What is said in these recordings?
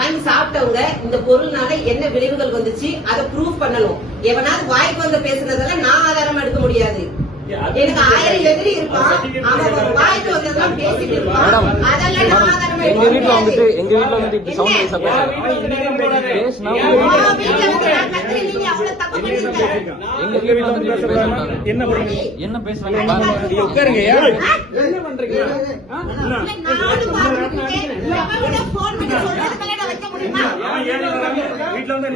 வாங்கி சாப்பிட்டவங்க இந்த பொருள்னால என்ன விளைவுகள் வந்துச்சு அதை ப்ரூவ் பண்ணணும். எவனாவது வாய்க்கு வந்து பேசுனதெல்லாம் நான் ஆதாரமா எடுக்க முடியாது. எனக்கு 1000 எதிரி இருப்பான், அவன் வாய்க்கு வந்ததெல்லாம் பேசிட்டு இருப்பான், அதெல்லாம் நான் ஆதாரமா எங்க வீட்டுல வந்துட்டு இப்படி சவுண்ட் வைஸ் பேசுனா எங்க வீட்டுல வந்துட்டு பேசுறாங்க. என்ன பேசுறாங்க உட்காருங்க. என்ன பண்றீங்க? வீட்டுல வந்து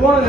போன